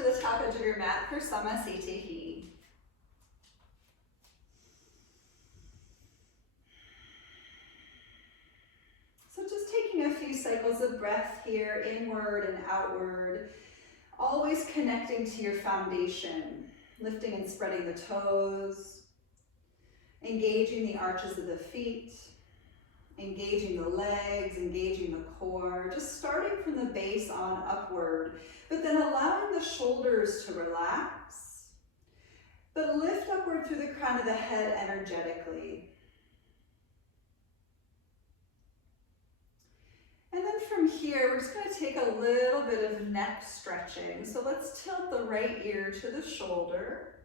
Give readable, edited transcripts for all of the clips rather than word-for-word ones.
to the top edge of your mat for Samasthiti. So just taking a few cycles of breath here, inward and outward, always connecting to your foundation, lifting and spreading the toes, engaging the arches of the feet, engaging the legs, engaging the core, just starting from the base on upward, but then allowing the shoulders to relax, but lift upward through the crown of the head energetically. And then from here, we're just going to take a little bit of neck stretching. So let's tilt the right ear to the shoulder.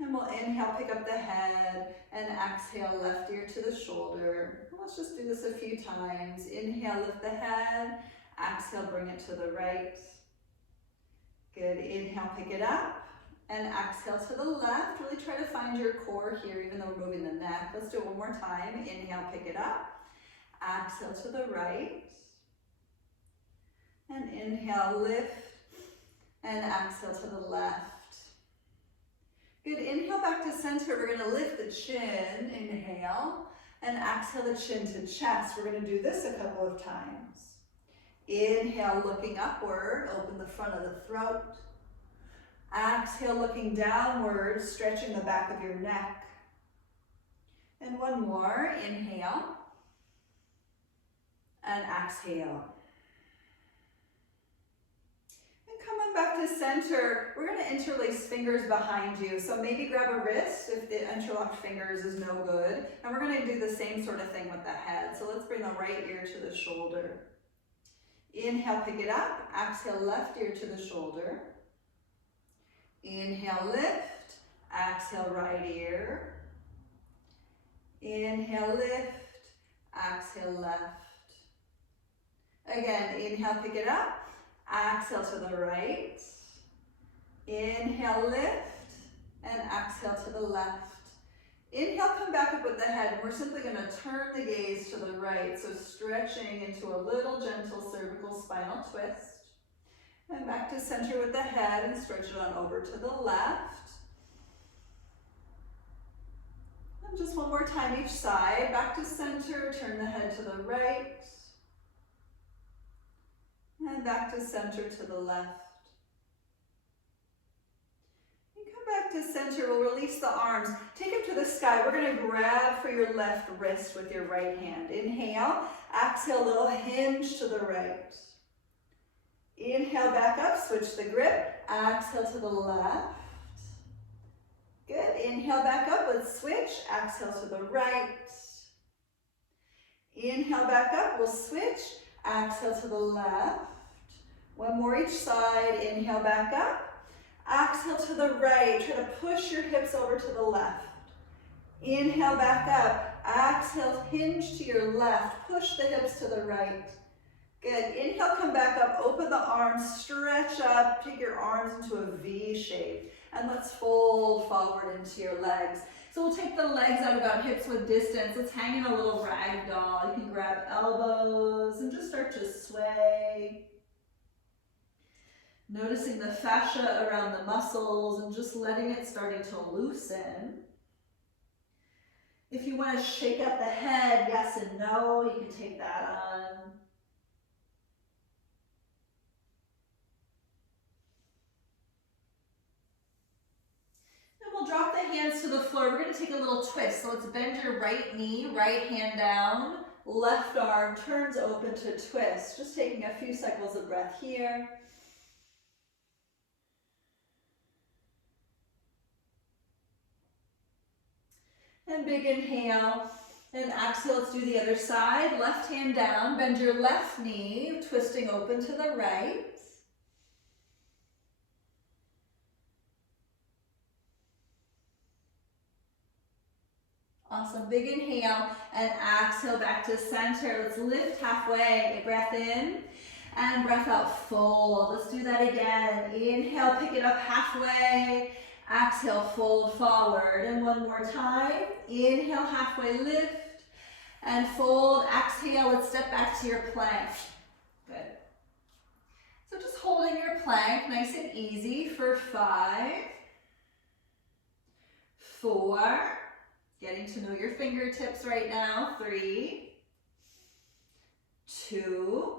And we'll inhale, pick up the head, and exhale, left ear to the shoulder. Let's just do this a few times. Inhale, lift the head. Exhale, bring it to the right. Good. Inhale, pick it up. And exhale to the left. Really try to find your core here, even though we're moving the neck. Let's do it one more time. Inhale, pick it up. Exhale to the right. And inhale, lift. And exhale to the left. Good, inhale back to center. We're gonna lift the chin, inhale, and exhale the chin to chest. We're gonna do this a couple of times. Inhale, looking upward, open the front of the throat. Exhale, looking downward, stretching the back of your neck. And one more, inhale, and exhale. Coming back to center, we're going to interlace fingers behind you. So maybe grab a wrist if the interlocked fingers is no good. And we're going to do the same sort of thing with the head. So let's bring the right ear to the shoulder. Inhale, pick it up. Exhale, left ear to the shoulder. Inhale, lift. Exhale, right ear. Inhale, lift. Exhale, left. Again, inhale, pick it up. Exhale to the right. Inhale, lift, and exhale to the left. Inhale, come back up with the head. We're simply going to turn the gaze to the right, so stretching into a little gentle cervical spinal twist. And back to center with the head and stretch it on over to the left. And just one more time each side. Back to center, turn the head to the right. And back to center to the left. And come back to center, we'll release the arms. Take them to the sky. We're going to grab for your left wrist with your right hand. Inhale, exhale, little hinge to the right. Inhale, back up, switch the grip. Exhale to the left. Good, inhale, back up, let's switch. Exhale to the right. Inhale, back up, we'll switch. Exhale to the left. One more each side. Inhale, back up. Exhale to the right. Try to push your hips over to the left. Inhale, back up. Exhale, hinge to your left. Push the hips to the right. Good. Inhale, come back up. Open the arms. Stretch up. Take your arms into a V shape. And let's fold forward into your legs. So we'll take the legs out about hips width distance. Let's hang in a little rag doll. You can grab elbows and just start to sway. Noticing the fascia around the muscles and just letting it starting to loosen. If you want to shake up the head, yes and no, you can take that on. We'll drop the hands to the floor. We're going to take a little twist. So let's bend your right knee, right hand down, left arm turns open to twist. Just taking a few cycles of breath here. And big inhale and exhale. Let's do the other side. Left hand down, bend your left knee, twisting open to the right. Awesome, big inhale and exhale back to center. Let's lift halfway, breath in and breath out, fold. Let's do that again. Inhale, pick it up halfway. Exhale, fold forward. And one more time. Inhale, halfway lift and fold. Exhale, let's step back to your plank. Good. So just holding your plank nice and easy for 5, 4, getting to know your fingertips right now, 3, 2,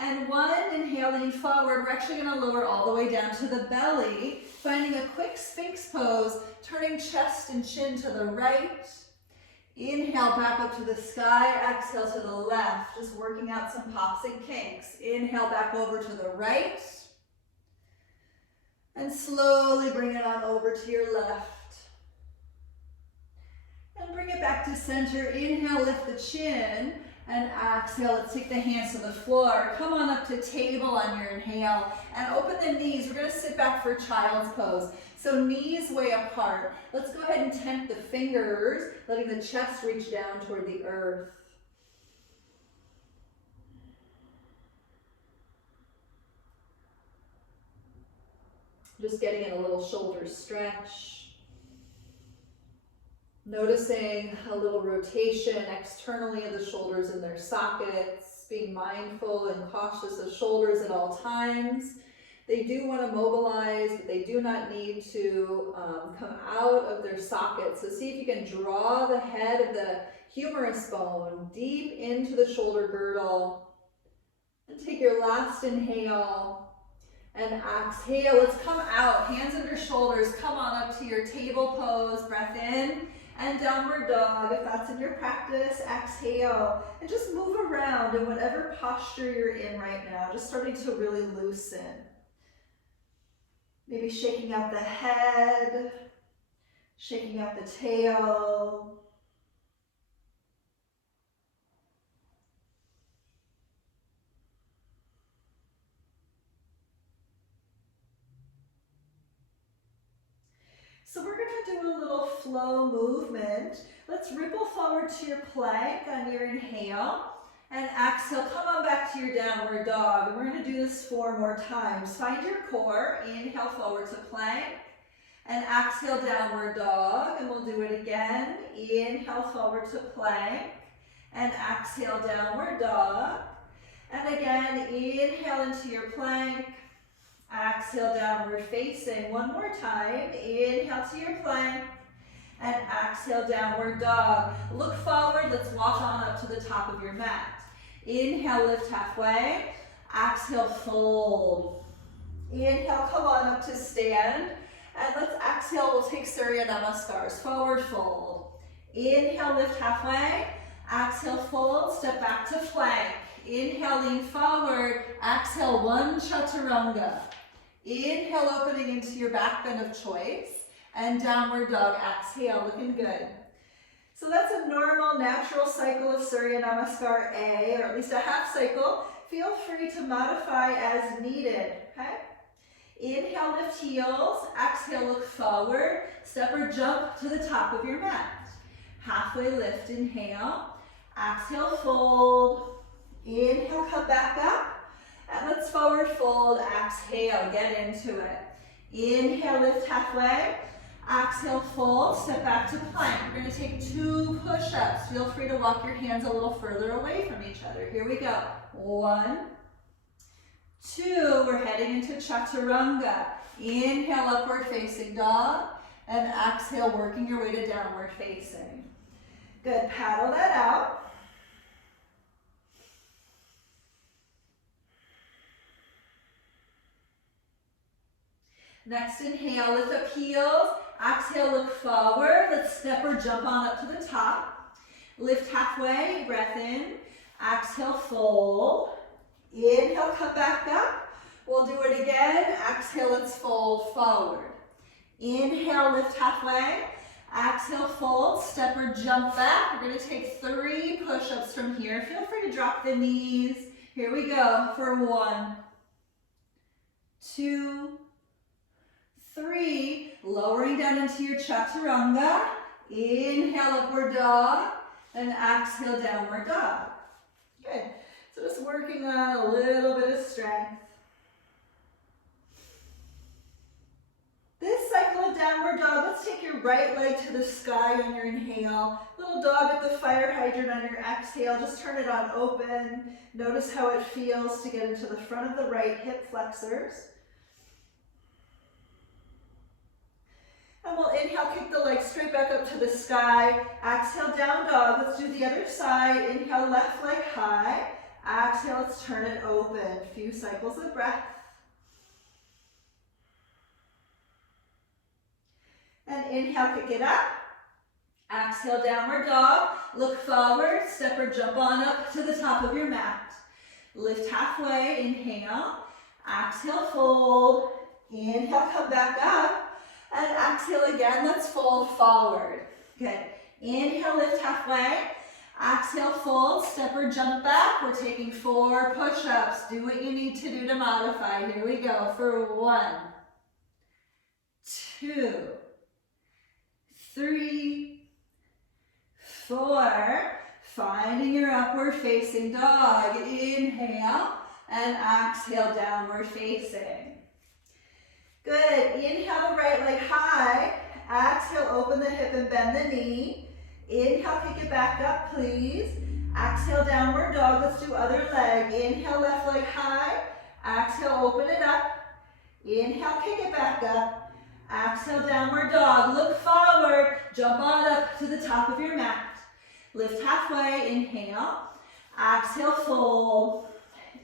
and 1. Inhale, lean forward. We're actually going to lower all the way down to the belly, finding a quick Sphinx pose, turning chest and chin to the right. Inhale, back up to the sky. Exhale to the left, just working out some pops and kinks. Inhale, back over to the right. And slowly bring it on over to your left. And bring it back to center. Inhale, lift the chin. And exhale, let's take the hands to the floor. Come on up to table on your inhale. And open the knees. We're going to sit back for child's pose. So knees way apart. Let's go ahead and tent the fingers, letting the chest reach down toward the earth. Just getting in a little shoulder stretch. Noticing a little rotation externally of the shoulders in their sockets, being mindful and cautious of shoulders at all times. They do want to mobilize, but they do not need to come out of their sockets. So see if you can draw the head of the humerus bone deep into the shoulder girdle. And take your last inhale and exhale. Let's come out, hands under shoulders. Come on up to your table pose. Breath in and downward dog. If that's in your practice, exhale. And just move around in whatever posture you're in right now. Just starting to really loosen. Maybe shaking out the head, shaking out the tail. So we're going to do a little flow movement. Let's ripple forward to your plank on your inhale. And exhale, come on back to your downward dog. And we're going to do this 4 more times. Find your core. Inhale forward to plank. And exhale, downward dog. And we'll do it again. Inhale forward to plank. And exhale, downward dog. And again, inhale into your plank. Exhale, downward facing. 1 more time. Inhale to your plank. And exhale, downward dog. Look forward. Let's walk on up to the top of your mat. Inhale, lift halfway. Exhale, fold. Inhale, come on up to stand. And let's exhale, we'll take Surya Namaskars. Forward fold. Inhale, lift halfway. Exhale, fold. Step back to plank. Inhale, lean forward. Exhale, 1 chaturanga. Inhale, opening into your back bend of choice. And downward dog. Exhale, looking good. So that's a normal, natural cycle of Surya Namaskar A, or at least a half cycle. Feel free to modify as needed, okay? Inhale, lift heels. Exhale, look forward. Step or jump to the top of your mat. Halfway lift, inhale. Exhale, fold. Inhale, come back up. And let's forward fold. Exhale, get into it. Inhale, lift halfway. Exhale, fold, step back to plank. We're going to take 2 push-ups. Feel free to walk your hands a little further away from each other. Here we go. 1, 2. We're heading into chaturanga. Inhale, upward facing dog. And exhale, working your way to downward facing. Good. Paddle that out. Next inhale, lift up heels. Exhale, look forward. Let's step or jump on up to the top. Lift halfway, breath in. Exhale, fold. Inhale, come back up. We'll do it again. Exhale, let's fold forward. Inhale, lift halfway. Exhale, fold, step or jump back. We're going to take 3 push-ups from here. Feel free to drop the knees. Here we go for 1, 2, 3, lowering down into your chaturanga. Inhale, upward dog, and exhale, downward dog. Good. So just working on a little bit of strength. This cycle of downward dog, let's take your your right leg to the sky on your inhale. Little dog at the fire hydrant on your exhale. Just turn it on open. Notice how it feels to get into the front of the right hip flexors. And we'll inhale, kick the leg straight back up to the sky. Exhale, down dog. Let's do the other side. Inhale, left leg high. Exhale, let's turn it open. A few cycles of breath. And inhale, kick it up. Exhale, downward dog. Look forward, step or jump on up to the top of your mat. Lift halfway, inhale. Exhale, fold. Inhale, come back up. And exhale again, let's fold forward. Good. Inhale, lift halfway. Exhale, fold, step or jump back. We're taking 4 push-ups. Do what you need to do to modify. Here we go for 1, 2, 3, 4. Finding your upward facing dog. Inhale and exhale, downward facing. Good. Inhale the right leg high. Exhale, open the hip and bend the knee. Inhale, kick it back up, please. Exhale, downward dog. Let's do other leg. Inhale, left leg high. Exhale, open it up. Inhale, kick it back up. Exhale, downward dog. Look forward. Jump on up to the top of your mat. Lift halfway. Inhale. Exhale, fold.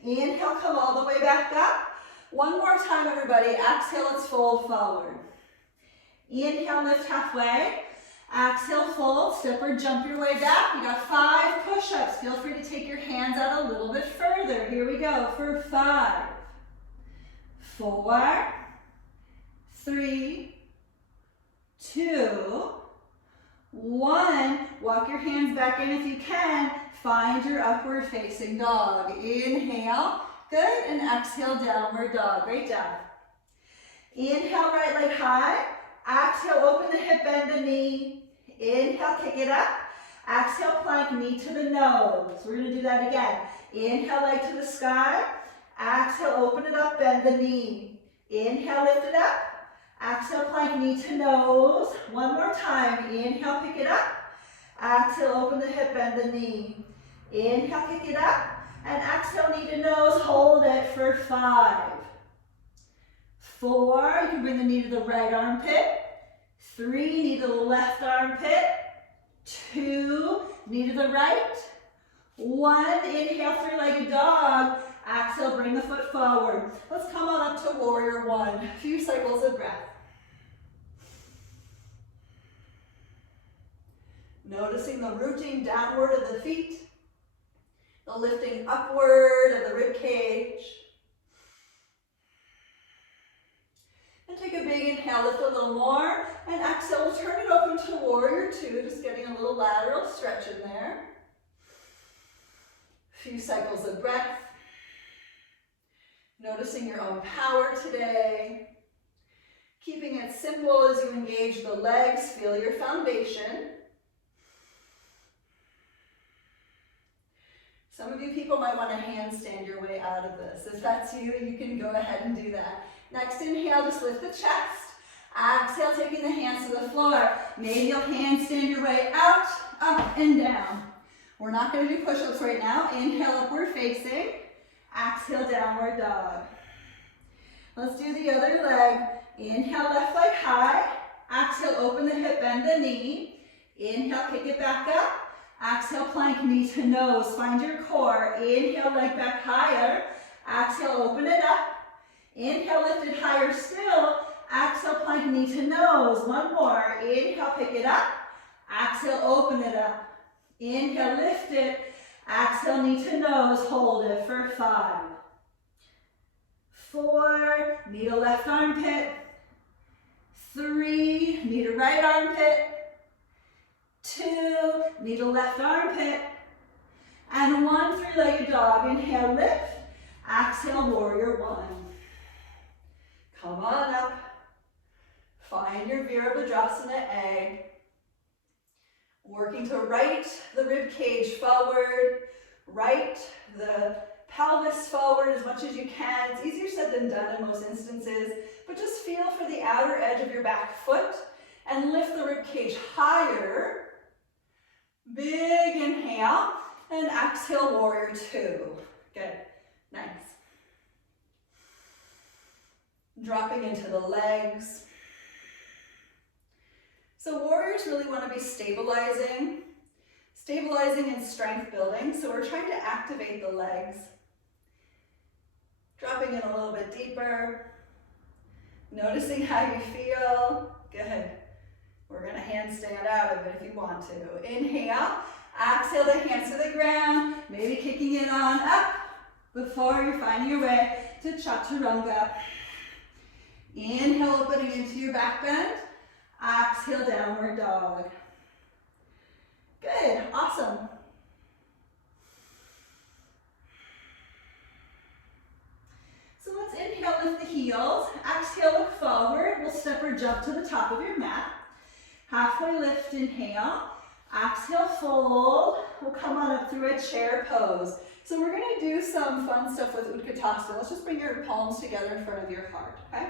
Inhale, come all the way back up. One more time, everybody. Exhale, let's fold forward. Inhale, lift halfway. Exhale, fold, step or jump your way back. You got 5 push-ups. Feel free to take your hands out a little bit further. Here we go for 5, 4, 3, 2, 1. Walk your hands back in if you can. Find your upward facing dog. Inhale. Good, and exhale, downward dog. Great job. Inhale, right leg high. Exhale, open the hip, bend the knee. Inhale, kick it up. Exhale, plank, knee to the nose. We're going to do that again. Inhale, leg to the sky. Exhale, open it up, bend the knee. Inhale, lift it up. Exhale, plank, knee to nose. One more time. Inhale, pick it up. Exhale, open the hip, bend the knee. Inhale, kick it up. And exhale, knee to nose, hold it for 5, 4, you can bring the knee to the right armpit, 3, knee to the left armpit, 2, knee to the right, 1, inhale, 3-legged dog, exhale, bring the foot forward. Let's come on up to warrior 1, a few cycles of breath. Noticing the rooting downward of the feet. The lifting upward of the rib cage. And take a big inhale, lift a little more, and exhale, we'll turn it open to warrior 2, just getting a little lateral stretch in there. A few cycles of breath. Noticing your own power today. Keeping it simple as you engage the legs, feel your foundation. Some of you people might want to handstand your way out of this. If that's you, you can go ahead and do that. Next inhale, just lift the chest. Exhale, taking the hands to the floor. Maybe you'll handstand your way out, up, and down. We're not going to do push-ups right now. Inhale, upward facing. Exhale, downward dog. Let's do the other leg. Inhale, left leg high. Exhale, open the hip, bend the knee. Inhale, kick it back up. Exhale, plank, knee to nose. Find your core. Inhale, leg back higher. Exhale, open it up. Inhale, lift it higher still. Exhale, plank, knee to nose. One more. Inhale, pick it up. Exhale, open it up. Inhale, lift it. Exhale, knee to nose. Hold it for 5, 4, knee to left armpit. 3, knee to right armpit. 2, knee to left armpit, and 1, 3-legged dog. Inhale, lift. Exhale, warrior 1. Come on up. Find your Virabhadrasana A. Working to right the rib cage forward, right the pelvis forward as much as you can. It's easier said than done in most instances, but just feel for the outer edge of your back foot and lift the rib cage higher. Big inhale, and exhale, warrior two. Good, nice. Dropping into the legs. So warriors really want to be stabilizing and strength building. So we're trying to activate the legs. Dropping in a little bit deeper. Noticing how you feel. Good. We're going to handstand out of it if you want to. Inhale. Exhale the hands to the ground. Maybe kicking it on up before you're finding your way to chaturanga. Inhale, opening into your back bend. Exhale, downward dog. Good, awesome. So let's inhale, lift the heels. Exhale, look forward. We'll step or jump to the top of your mat. Halfway lift, inhale. Exhale, fold. We'll come on up through a chair pose. So we're gonna do some fun stuff with Utkatasana. Let's just bring your palms together in front of your heart, okay?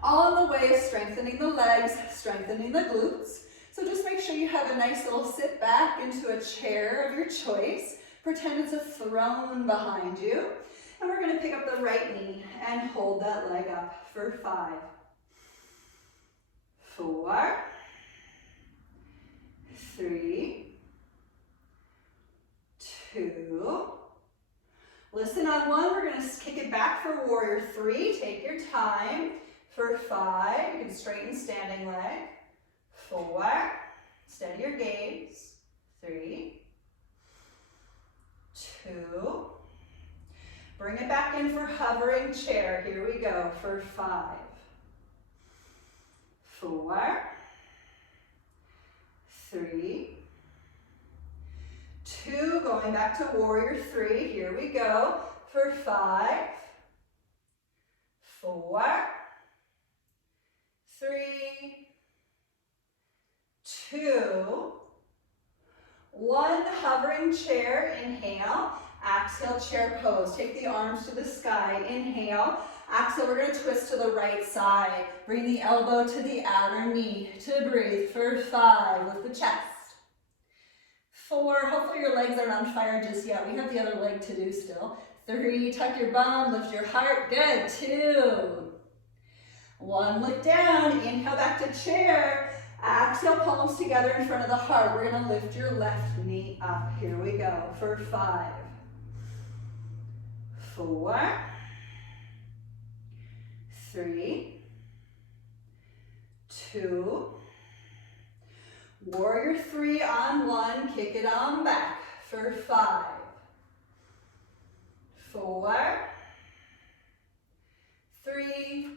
All in the way of strengthening the legs, strengthening the glutes. So just make sure you have a nice little sit back into a chair of your choice. Pretend it's a throne behind you. And we're gonna pick up the right knee and hold that leg up for 5, 4, 3, 2. Listen on 1, we're gonna kick it back for warrior 3. Take your time. For 5, you can straighten standing leg. 4, steady your gaze. 3, 2. Bring it back in for hovering chair. Here we go for 5, 4, 3, 2. Going back to warrior 3. Here we go for 5, 4, 3, 2, 1. Hovering chair, inhale. Exhale, chair pose. Take the arms to the sky. Inhale. Exhale, we're going to twist to the right side. Bring the elbow to the outer knee to breathe for 5. Lift the chest. 4. Hopefully your legs aren't on fire just yet. We have the other leg to do still. 3. Tuck your bum. Lift your heart. Good. 2. 1, look down, inhale back to chair. Exhale, palms together in front of the heart. We're gonna lift your left knee up. Here we go for 5, 4, 3, 2. Warrior 3 on 1, kick it on back for 5, 4, 3,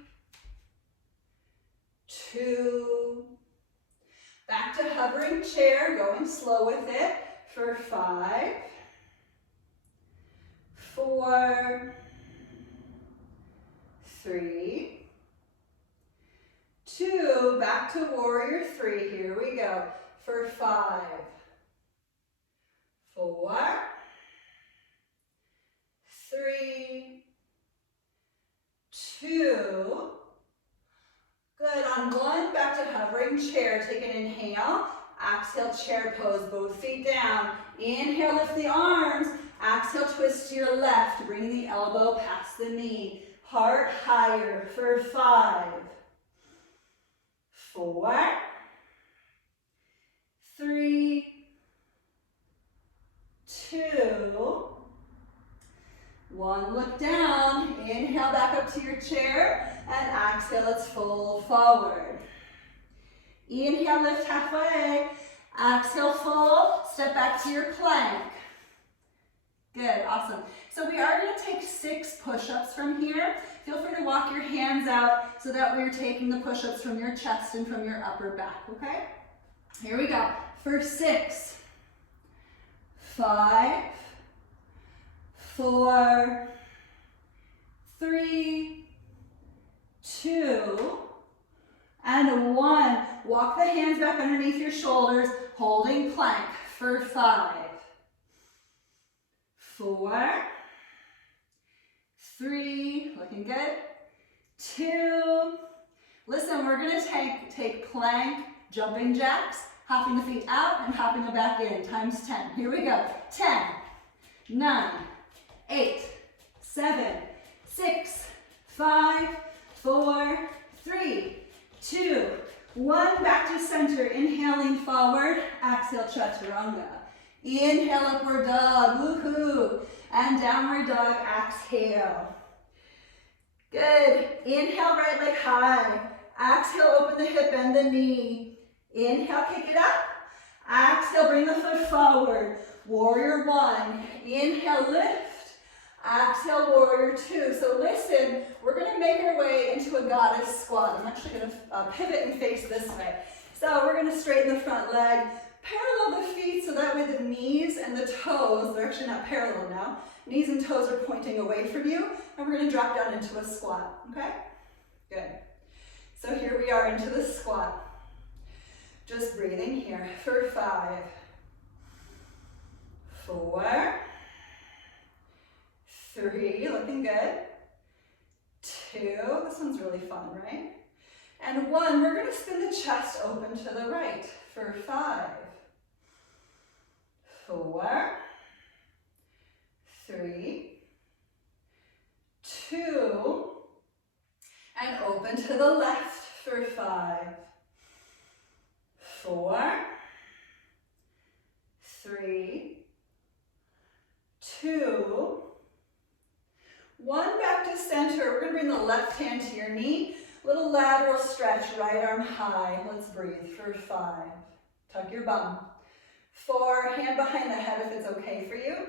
2. Back to hovering chair, going slow with it for 5, 4, 3, 2. Back to warrior 3. Here we go for 5, 4, 3, 2. Good, on 1, back to hovering chair. Take an inhale, exhale, chair pose, both feet down. Inhale, lift the arms. Exhale, twist to your left, bring the elbow past the knee. Heart higher for 5, 4, 3, 2, 1. Look down, inhale back up to your chair. And exhale, let's fold forward. Inhale, lift halfway. Exhale, fold. Step back to your plank. Good, awesome. So we are going to take 6 push-ups from here. Feel free to walk your hands out so that we're taking the push-ups from your chest and from your upper back, okay? Here we go. For 6, 5, 4, 3, 2, and 1. Walk the hands back underneath your shoulders, holding plank for 5, 4, 3, looking good, 2, Listen, we're gonna take plank, jumping jacks, hopping the feet out and hopping them back in, times 10. Here we go. 10, 9, 8, 7, 6, 5, 4, 3, 2, 1. Back to center. Inhale, lean forward. Exhale, chaturanga. Inhale, upward dog. Woohoo. And downward dog. Exhale. Good. Inhale, right leg high. Exhale, open the hip, bend the knee. Inhale, kick it up. Exhale, bring the foot forward. Warrior 1. Inhale, lift. Exhale, warrior 2. So listen, we're going to make our way into a goddess squat. I'm actually going to pivot and face this way. So we're going to straighten the front leg, parallel the feet so that way the knees and the toes, they're actually not parallel now, knees and toes are pointing away from you, and we're going to drop down into a squat, okay? Good. So here we are into the squat. Just breathing here for 5, 4, 3, looking good. 2, this one's really fun, right? And 1, we're gonna spin the chest open to the right for 5, 4, 3, 2, and open to the left for 5, 4, 3, 2, 1. Back to center. We're going to bring the left hand to your knee. Little lateral stretch, right arm high. Let's breathe for 5. Tuck your bum. 4, hand behind the head if it's okay for you.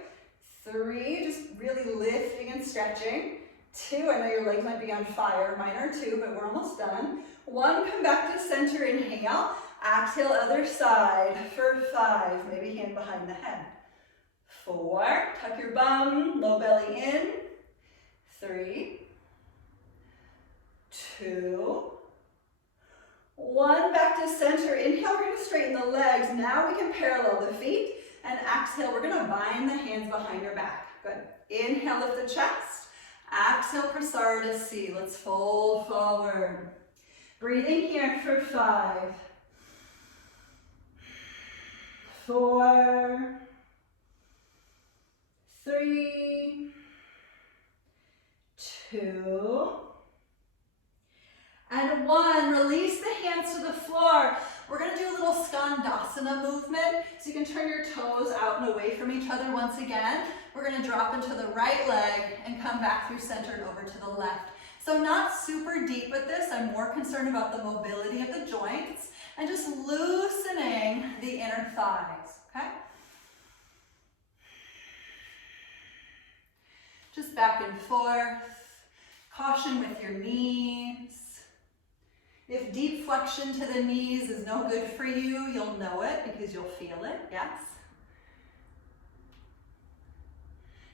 3, just really lifting and stretching. 2, I know your legs might be on fire. Mine are too, but we're almost done. 1, come back to center, inhale. Exhale, other side for 5. Maybe hand behind the head. 4, tuck your bum, low belly in. 3, 2, 1. Back to center. Inhale, we're going to straighten the legs. Now we can parallel the feet. And exhale, we're going to bind the hands behind your back. Good. Inhale, lift the chest. Exhale, Prasarita. Let's fold forward. Breathing here for 5, 4, 3, 2, and 1. Release the hands to the floor. We're going to do a little Skandasana movement. So you can turn your toes out and away from each other once again. We're going to drop into the right leg and come back through center and over to the left. So not super deep with this. I'm more concerned about the mobility of the joints and just loosening the inner thighs, okay? Just back and forth. Caution with your knees. If deep flexion to the knees is no good for you, you'll know it because you'll feel it, yes?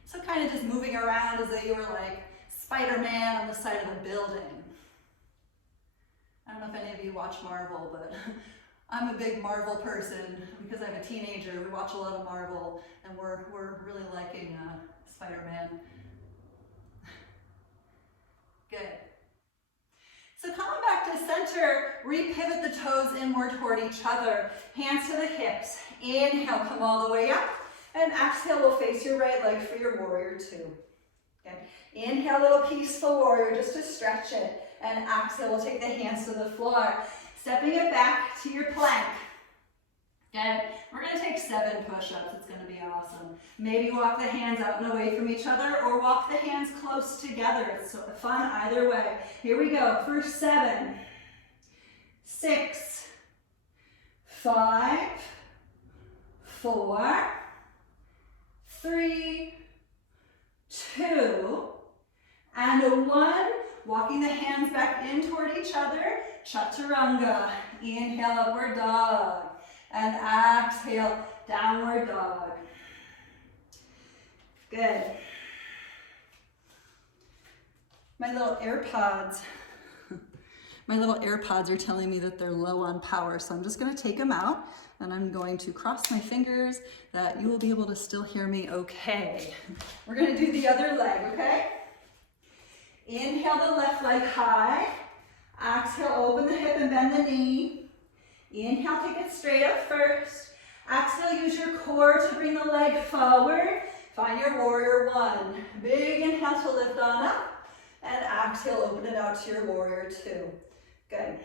So kind of just moving around as though you were like Spider-Man on the side of a building. I don't know if any of you watch Marvel, but I'm a big Marvel person because I have a teenager. We watch a lot of Marvel, and we're really liking Spider-Man. Good. So coming back to center, repivot the toes inward toward each other. Hands to the hips. Inhale, come all the way up. And exhale, we'll face your right leg for your warrior 2. Okay. Inhale, little peaceful warrior, just to stretch it. And exhale, we'll take the hands to the floor. Stepping it back to your plank. Okay. We're going to take 7 push-ups. It's going to be awesome. Maybe walk the hands out and away from each other, or walk the hands close together. It's so fun either way. Here we go. For 7, 6, 5, 4, 3, 2, and 1. Walking the hands back in toward each other. Chaturanga. Inhale, upward dog. And exhale, downward dog. Good. My little AirPods are telling me that they're low on power, so I'm just going to take them out, and I'm going to cross my fingers that you will be able to still hear me okay. We're going to do the other leg, okay? Inhale the left leg high. Exhale, open the hip and bend the knee. Inhale, take it straight up first. Exhale, use your core to bring the leg forward. Find your warrior one. Big inhale to lift on up. And exhale, open it out to your warrior two. Good.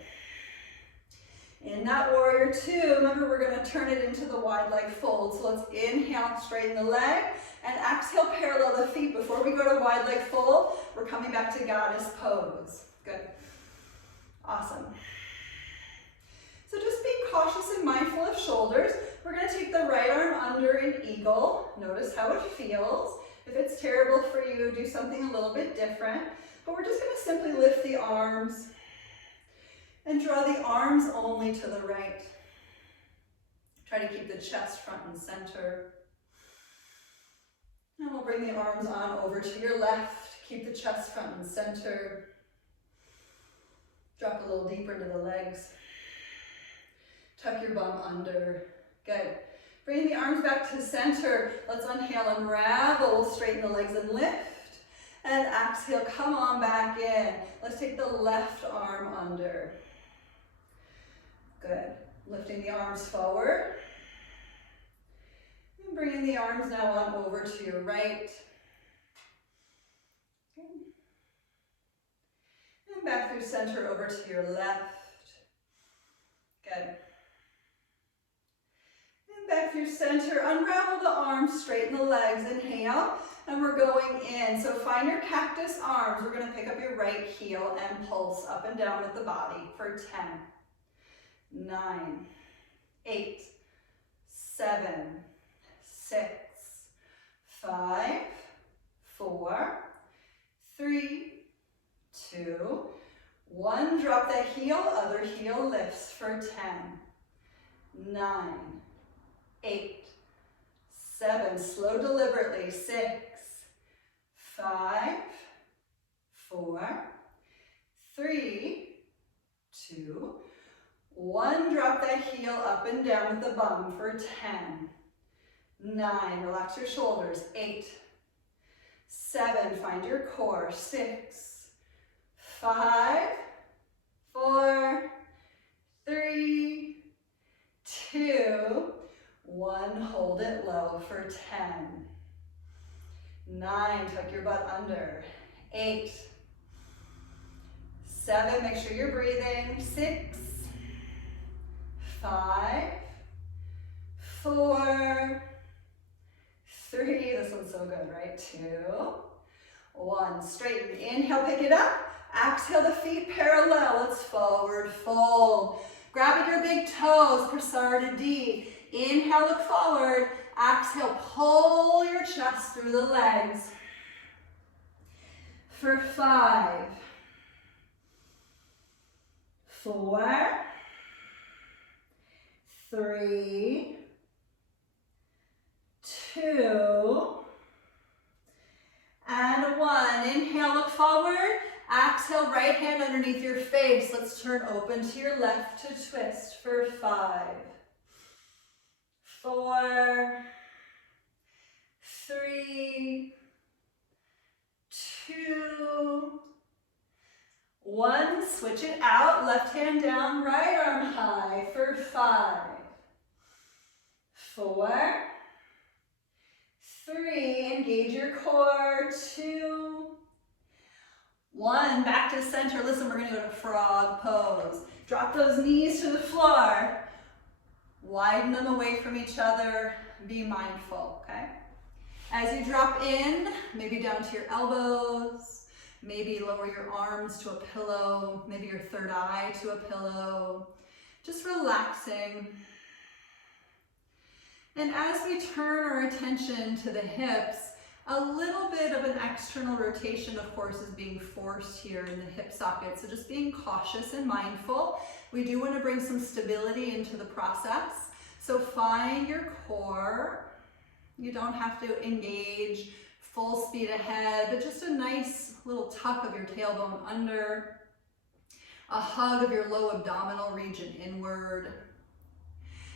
In that warrior two, remember we're going to turn it into the wide leg fold. So let's inhale, straighten the leg, and exhale, parallel the feet. Before we go to wide leg fold, we're coming back to goddess pose. Good. Awesome. So just being cautious and mindful of shoulders. We're going to take the right arm under an eagle. Notice how it feels. If it's terrible for you, do something a little bit different. But we're just going to simply lift the arms and draw the arms only to the right. Try to keep the chest front and center. And we'll bring the arms on over to your left. Keep the chest front and center. Drop a little deeper into the legs. Tuck your bum under. Good. Bring the arms back to center. Let's inhale, unravel. We'll straighten the legs and lift. And exhale, come on back in. Let's take the left arm under. Good. Lifting the arms forward. And bringing the arms now on over to your right. Good. And back through center over to your left. Good. And back through center. Unravel the arms, straighten the legs. Inhale. And we're going in. So find your cactus arms. We're going to pick up your right heel and pulse up and down with the body for 10. 9, 8, 7, 6, 5, 4, 3, 2, 1. Drop that heel, other heel lifts for 10, 9, 8, 7. Slow deliberately. 6, 5, 4, 3, 2, 1. Drop that heel up and down with the bum for 10, 9. Relax your shoulders. 8, 7. Find your core. 6, 5, 4, 3, 2, 1. Hold it low for 10, 9. Tuck your butt under. 8, 7. Make sure you're breathing. 6, 5, 4, 3. This one's so good, right? 2, 1. Straighten. Inhale, pick it up. Exhale, the feet parallel. Let's forward fold. Grab at your big toes, Prasarita D. Inhale, look forward. Exhale, pull your chest through the legs. For 5, 4, 3, 2, and 1. Inhale, look forward. Exhale, right hand underneath your face. Let's turn open to your left to twist for 5, 4, 3, 2, 1. Switch it out. Left hand down, right arm high for 5, 4, 3. Engage your core. 2, 1. Back to center. Listen, we're going to go to frog pose. Drop those knees to the floor. Widen them away from each other. Be mindful, okay? As you drop in, maybe down to your elbows, maybe lower your arms to a pillow, maybe your third eye to a pillow. Just relaxing. And as we turn our attention to the hips, a little bit of an external rotation, of course, is being forced here in the hip socket. So just being cautious and mindful. We do want to bring some stability into the process. So find your core. You don't have to engage full speed ahead, but just a nice little tuck of your tailbone under, a hug of your low abdominal region inward.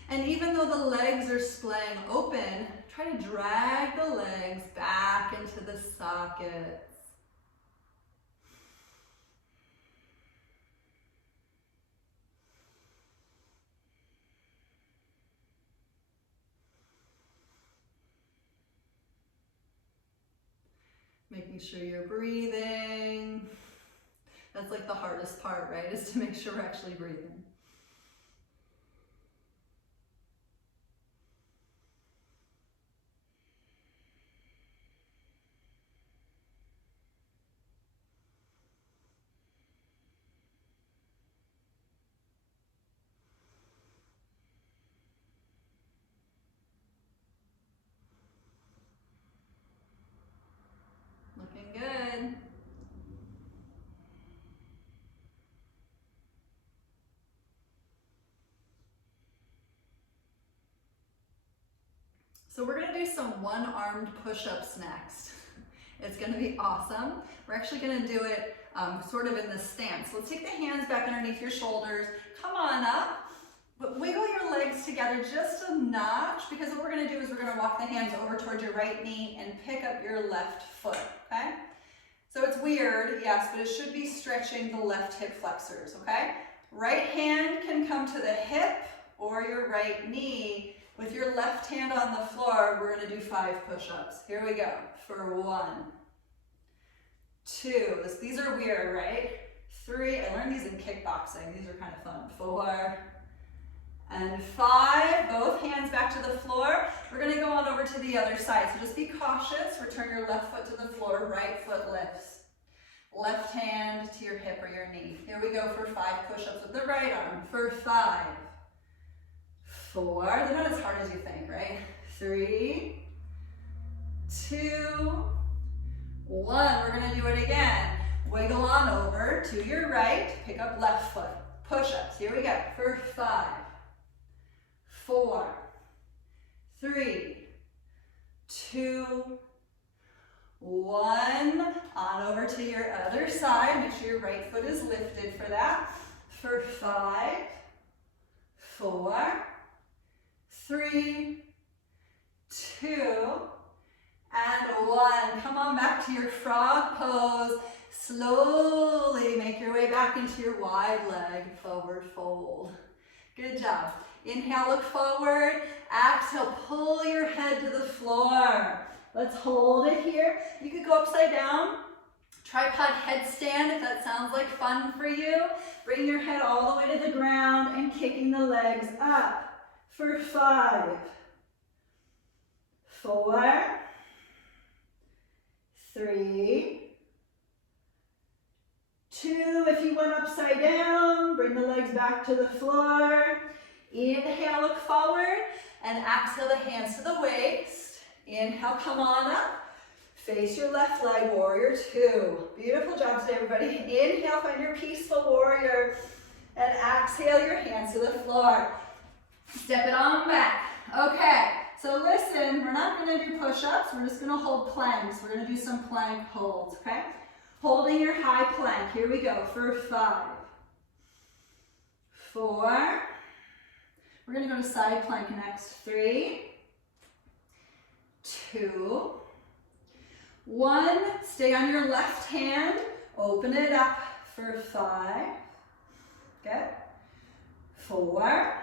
And even though the legs are splaying open, try to drag the legs back into the sockets. Making sure you're breathing. That's like the hardest part, right? Is to make sure we're actually breathing. Looking good. So we're gonna do some one-armed push-ups next. It's gonna be awesome. We're actually gonna do it sort of in this stance. Let's take the hands back underneath your shoulders. Come on up, but wiggle your legs together just a notch, because what we're gonna do is we're gonna walk the hands over towards your right knee and pick up your left foot, okay? So it's weird, yes, but it should be stretching the left hip flexors, okay? Right hand can come to the hip or your right knee. With your left hand on the floor, we're gonna do 5 push-ups. Here we go, for 1, 2, these are weird, right? 3, I learned these in kickboxing, these are kind of fun. 4, and 5, both hands back to the floor. We're gonna go on over to the other side, so just be cautious. Return your left foot to the floor, right foot lifts. Left hand to your hip or your knee. Here we go for 5 push-ups with the right arm. For 5, 4, they're not as hard as you think, right? 3, 2, 1. We're gonna do it again. Wiggle on over to your right, pick up left foot. Push-ups, here we go. For 5, 4, 3, 2, 1. On over to your other side. Make sure your right foot is lifted for that. For 5, 4, 3, 2, and 1. Come on back to your frog pose. Slowly make your way back into your wide leg forward fold. Good job. Inhale, look forward. Exhale, pull your head to the floor. Let's hold it here. You could go upside down. Tripod headstand if that sounds like fun for you. Bring your head all the way to the ground and kicking the legs up. For 5, 4, 3, 2. If you went upside down, bring the legs back to the floor. Inhale, look forward, and exhale the hands to the waist. Inhale, come on up. Face your left leg, warrior 2. Beautiful job today, everybody. Inhale, find your peaceful warrior, and exhale your hands to the floor. Step it on back. Okay, so listen, we're not gonna do push-ups, we're just gonna hold planks. We're gonna do some plank holds, okay? Holding your high plank, here we go, for 5, 4, we're gonna go to side plank next. 3, 2, 1. Stay on your left hand, open it up for 5, good, 4,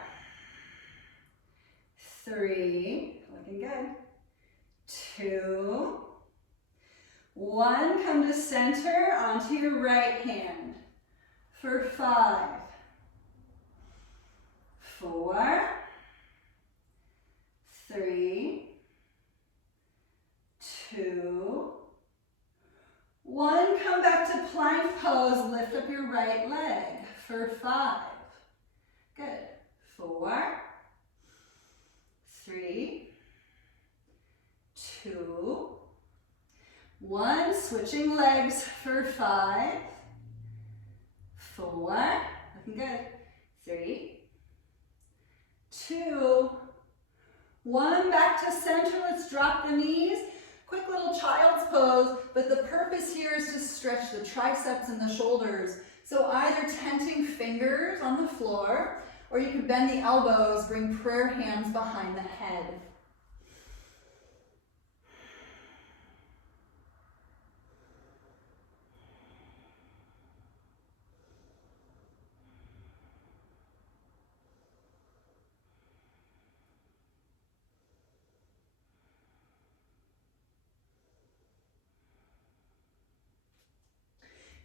3, looking good, 2, 1. Come to center onto your right hand for 5, 4, 3, 2, 1. Come back to plank pose. Lift up your right leg for 5. Good. 4, 3, 2, 1. Switching legs for 5, 4, looking good, 3, 2, 1. Back to center. Let's drop the knees. Quick little child's pose, but the purpose here is to stretch the triceps and the shoulders. So either tenting fingers on the floor, or you could bend the elbows, bring prayer hands behind the head.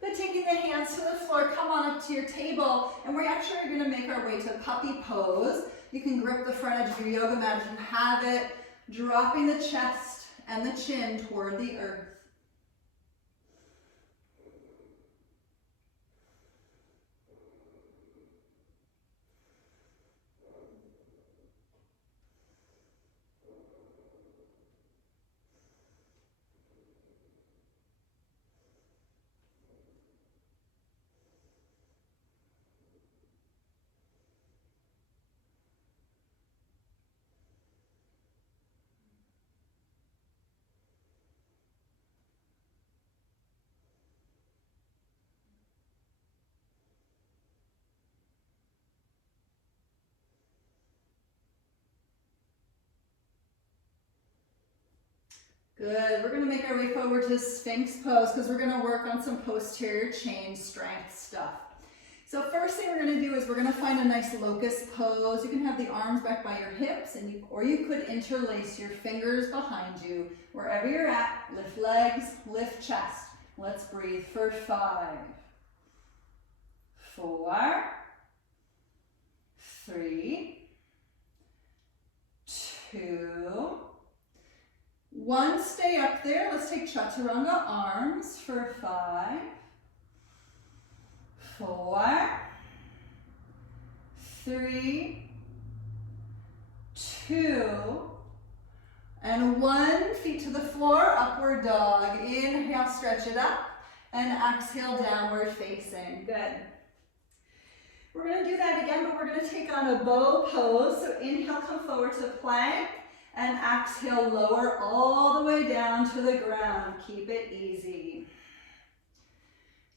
Good, taking the hands to the floor, come on up to your table, and we're actually going to make our way to puppy pose. You can grip the front edge of your yoga mat if you have it, dropping the chest and the chin toward the earth. Good, we're gonna make our way forward to Sphinx pose because we're gonna work on some posterior chain strength stuff. So first thing we're gonna do is we're gonna find a nice locust pose. You can have the arms back by your hips, or you could interlace your fingers behind you. Wherever you're at, lift legs, lift chest. Let's breathe for 5, 4, 3, 2, 1, stay up there. Let's take chaturanga arms for 5, 4, 3, 2, and 1. Feet to the floor, upward dog. Inhale, stretch it up, and exhale, downward facing. Good. We're going to do that again, but we're going to take on a bow pose. So inhale, come forward to plank. And exhale, lower all the way down to the ground. Keep it easy.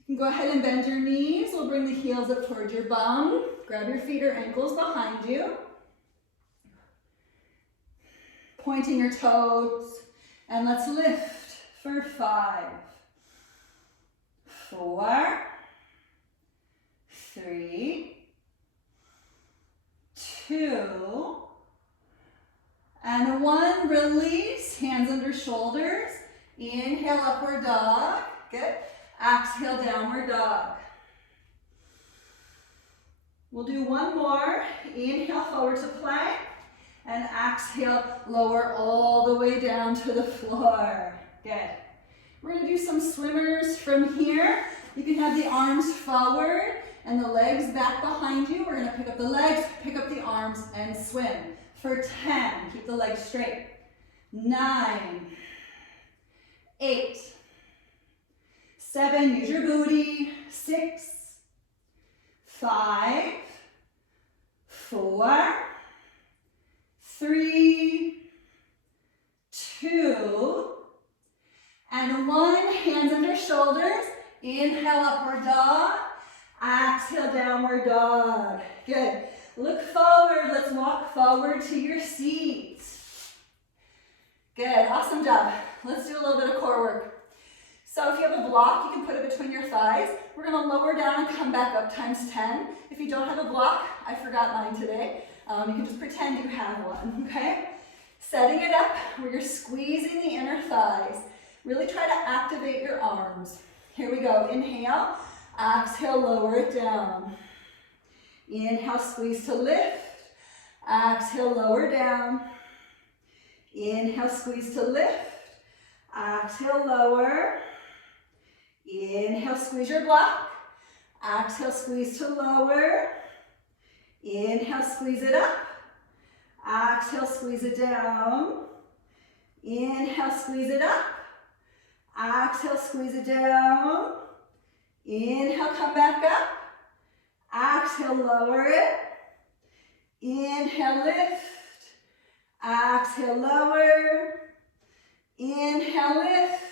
You can go ahead and bend your knees. We'll bring the heels up towards your bum. Grab your feet or ankles behind you. Pointing your toes. And let's lift for 5, 4, 3, 2, and 1, release, hands under shoulders. Inhale, upward dog. Good. Exhale, downward dog. We'll do 1 more. Inhale, forward to plank. And exhale, lower all the way down to the floor. Good. We're going to do some swimmers from here. You can have the arms forward and the legs back behind you. We're going to pick up the legs, pick up the arms, and swim. For 10, keep the legs straight. 9, 8, 7, use your booty. 6, 5, 4, 3, 2, and 1. Hands under shoulders. Inhale, upward dog. Exhale, downward dog. Good. Look forward. Let's walk forward to your seat. Good. Awesome job. Let's do a little bit of core work. So if you have a block, you can put it between your thighs. We're going to lower down and come back up times 10. If you don't have a block, I forgot mine today. You can just pretend you have one, okay? Setting it up where you're squeezing the inner thighs. Really try to activate your arms. Here we go. Inhale. Exhale, lower it down. Inhale, squeeze to lift. Exhale, lower down. Inhale, squeeze to lift. Exhale, lower. Inhale, squeeze your block. Exhale, squeeze to lower. Inhale, squeeze it up. Exhale, squeeze it down. Inhale, squeeze it up. Exhale, squeeze it down. Inhale, come back up. Exhale, lower it. Inhale, lift. Exhale, lower. Inhale, lift.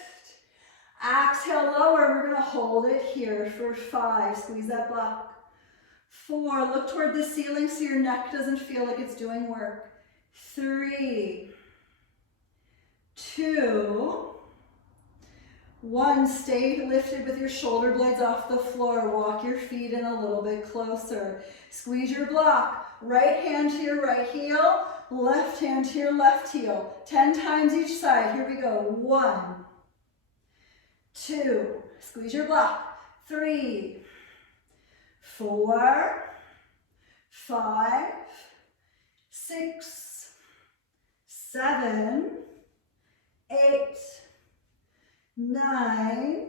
Exhale, lower. We're going to hold it here for 5. Squeeze that block. 4, look toward the ceiling so your neck doesn't feel like it's doing work. 3, 2, 1, stay lifted with your shoulder blades off the floor. Walk your feet in a little bit closer. Squeeze your block. Right hand to your right heel, left hand to your left heel. 10 times each side. Here we go. 1, 2, squeeze your block. 3, 4, 5, 6, 7, 8, 9,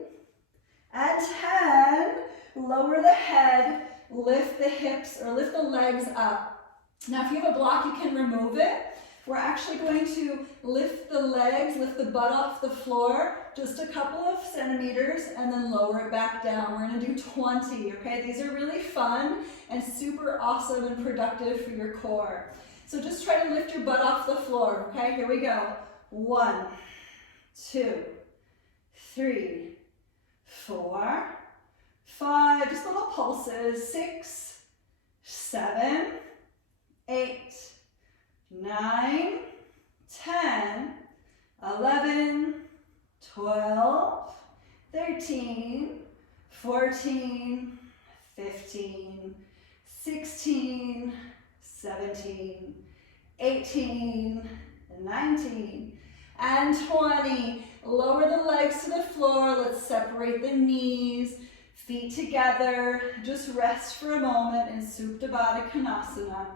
and 10. Lower the head, lift the hips or lift the legs up. Now if you have a block, you can remove it. We're actually going to lift the legs, lift the butt off the floor, just a couple of centimeters, and then lower it back down. We're gonna do 20, okay? These are really fun and super awesome and productive for your core. So just try to lift your butt off the floor, okay? Here we go. 1, 2, 3, 4, 5, just little pulses. 6, 7, 8, 9, 10, 11, 12, 13, 14, 15, 16, 17, 18, 19, and 20. Lower the legs to the floor. Let's separate the knees, feet together. Just rest for a moment in Supta Baddha Konasana.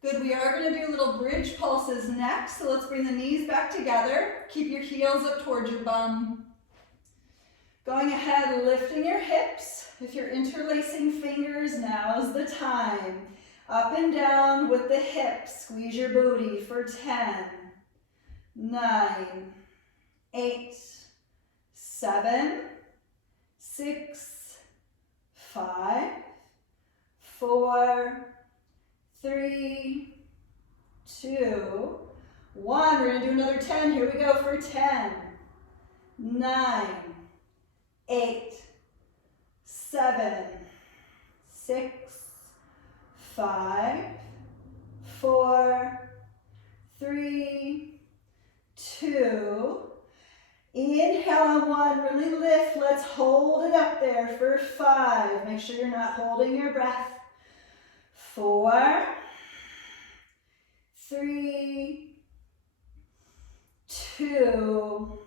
Good, we are going to do little bridge pulses next. So let's bring the knees back together. Keep your heels up towards your bum. Going ahead, lifting your hips. If you're interlacing fingers, now's the time. Up and down with the hips. Squeeze your booty for 10, 9, 8, 7, 6, 5, 4, 3, 2, 1. We're going to do another 10. Here we go for 10, 9, 8, 7, 6, 5, 4, 3, 2. Inhale on 1, really lift. Let's hold it up there for 5. Make sure you're not holding your breath. 4, 3, 2,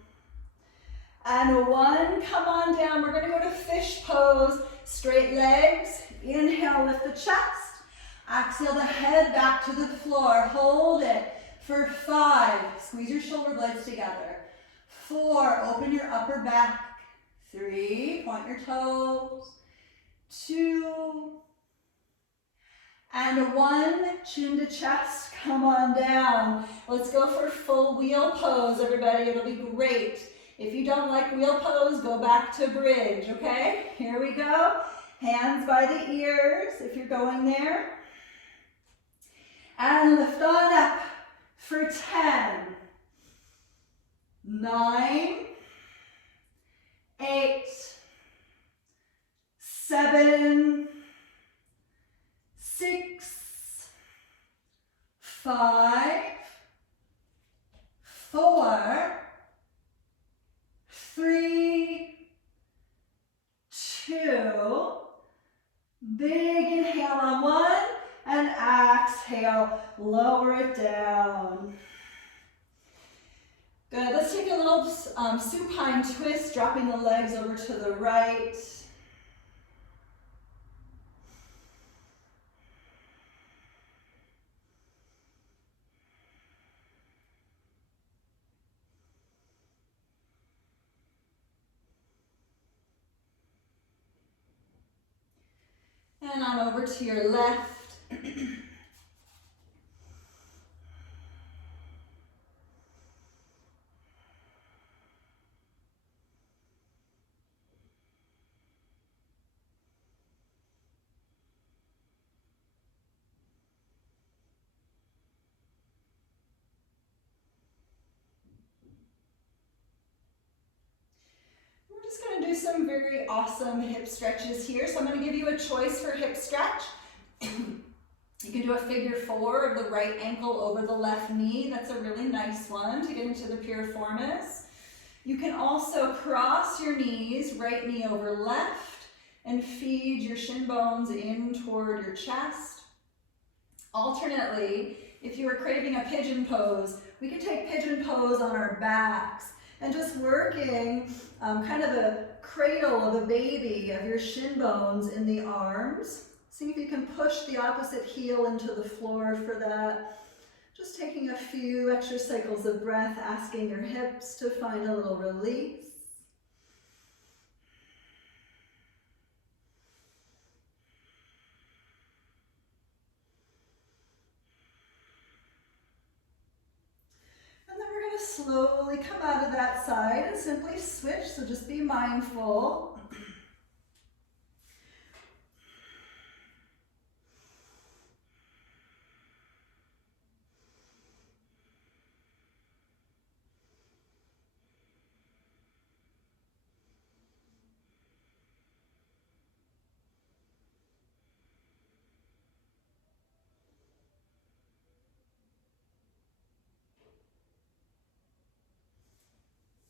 and 1. Come on down. We're going to go to fish pose. Straight legs. Inhale, lift the chest. Exhale the head back to the floor. Hold it for 5. Squeeze your shoulder blades together. 4, open your upper back. 3, point your toes. 2, and 1, chin to chest, come on down. Let's go for full wheel pose, everybody. It'll be great. If you don't like wheel pose, go back to bridge, okay? Here we go. Hands by the ears, if you're going there. And lift on up for 10, 9, 8, 7, 6, 5, 4, 3, 2, big inhale on 1, and exhale, lower it down. Good, let's take a little supine twist, dropping the legs over to the right. And on over to your left. We're just going to do some very awesome hip stretches here. So I'm going to give you a choice for hip stretch. You can do a figure 4 of the right ankle over the left knee. That's a really nice one to get into the piriformis. You can also cross your knees, right knee over left, and feed your shin bones in toward your chest. Alternately, if you were craving a pigeon pose, we could take pigeon pose on our backs and just working kind of a cradle of a baby of your shin bones in the arms. See if you can push the opposite heel into the floor for that. Just taking a few extra cycles of breath, asking your hips to find a little release. And then we're going to slowly come out of that side and simply switch, so just be mindful.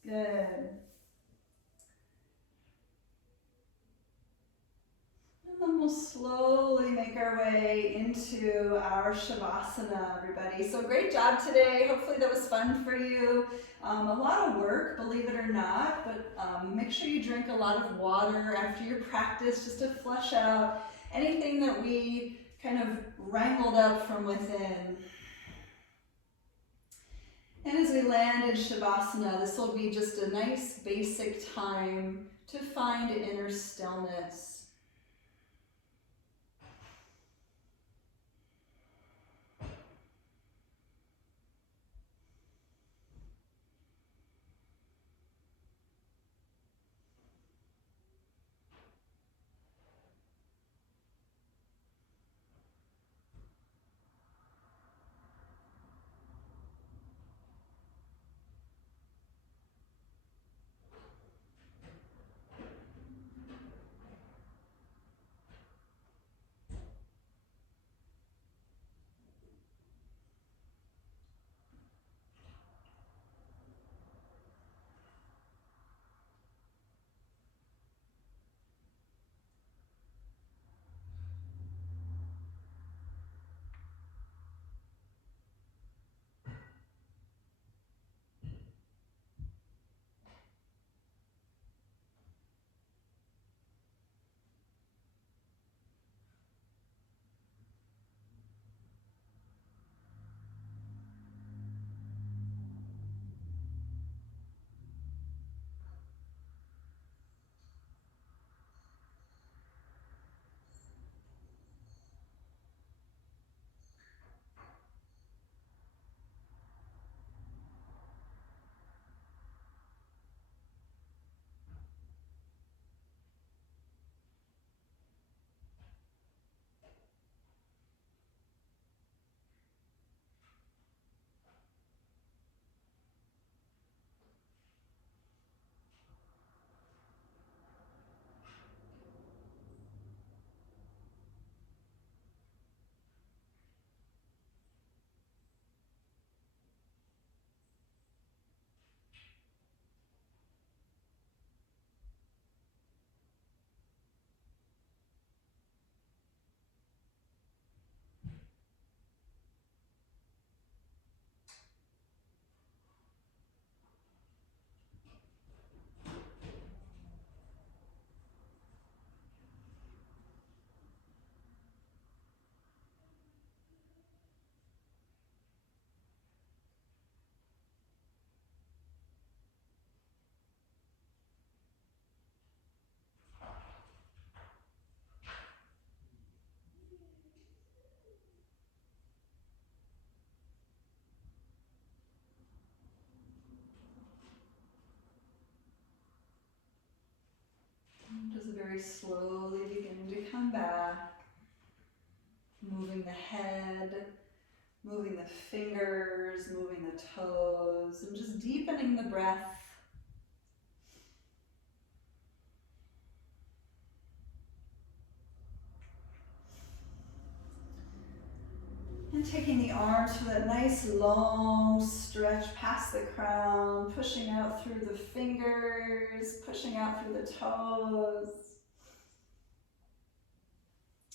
Good. And then we'll slowly make our way into our Shavasana, everybody. So great job today. Hopefully that was fun for you. A lot of work, believe it or not, but make sure you drink a lot of water after your practice just to flush out anything that we kind of wrangled up from within. And as we land in Shavasana, this will be just a nice basic time to find inner stillness. Just very slowly begin to come back, moving the head, moving the fingers, moving the toes, and just deepening the breath. And taking the arms for that nice long stretch past the crown, pushing out through the fingers, pushing out through the toes.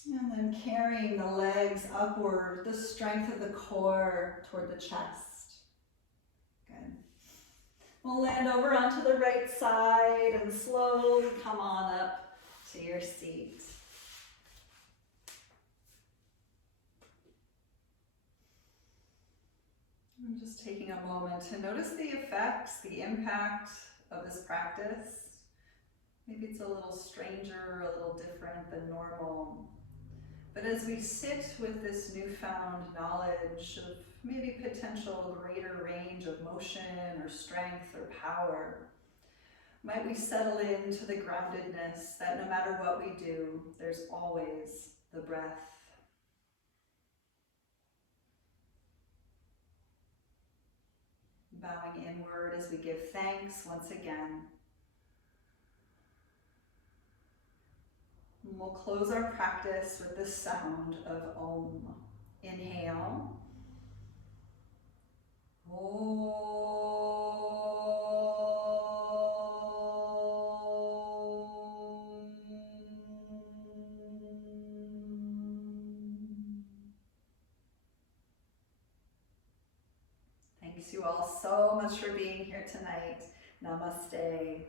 And then carrying the legs upward, the strength of the core toward the chest. Good. We'll land over onto the right side and slowly come on up to your seat. I'm just taking a moment to notice the effects, the impact of this practice. Maybe it's a little stranger, a little different than normal. But as we sit with this newfound knowledge of maybe potential greater range of motion or strength or power, might we settle into the groundedness that no matter what we do, there's always the breath. Bowing inward as we give thanks once again. And we'll close our practice with the sound of Om. Inhale. Om. Thanks you all so much for being here tonight. Namaste.